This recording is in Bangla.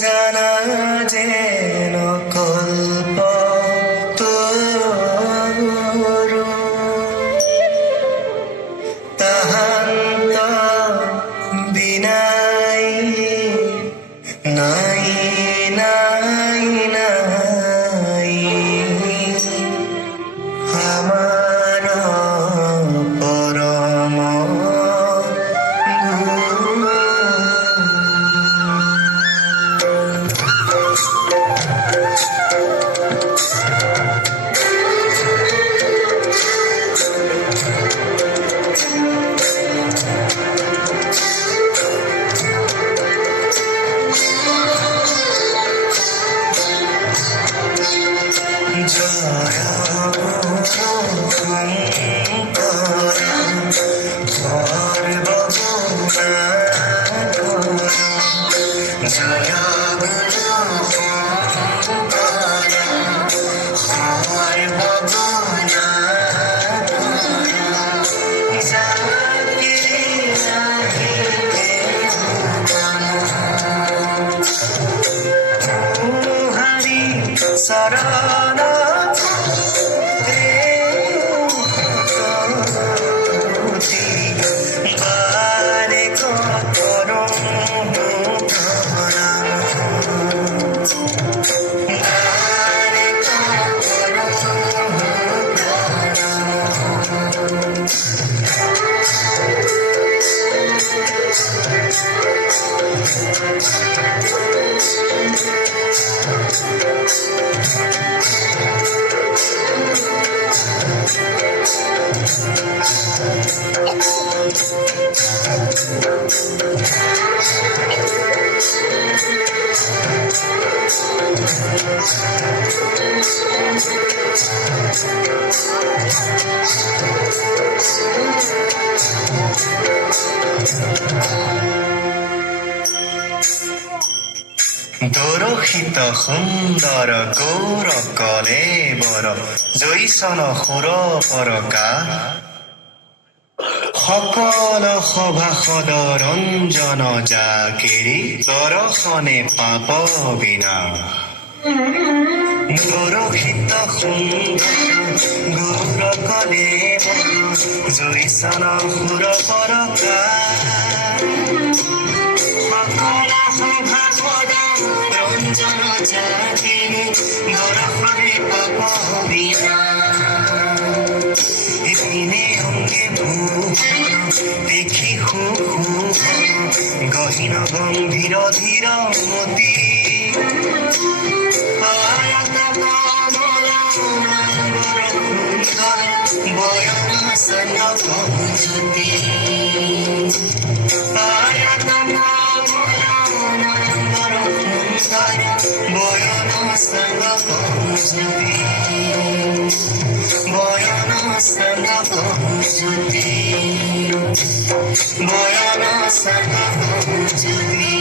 জানা যেন কল্প তরু তাহান্ত বিনাই নাই নাই নাই আমার পরম sarana দোরশিত সুন্দর গৌর কলে বৰ জৈচন সুৰ পৰকা সকল সভাসদ ৰঞ্জন জাকেৰি দৰ্শনে পাপ বিনা দোরশিত সুন্দর গৌর কলে বৰ জৈচন সুৰ পৰকা সকল সভাসদ রঞ্জন জাকেৰি দৰ্শনে পাপ বিনা ইপিনে অঙ্গে দেখি গহীন গম্ভীর ধীর মতি বয়ন কৌজতি বয়ন সঙ্গ কৌজতি বয়ন সঙ্গ কৌজতি বয়ন সঙ্গ কৌজতি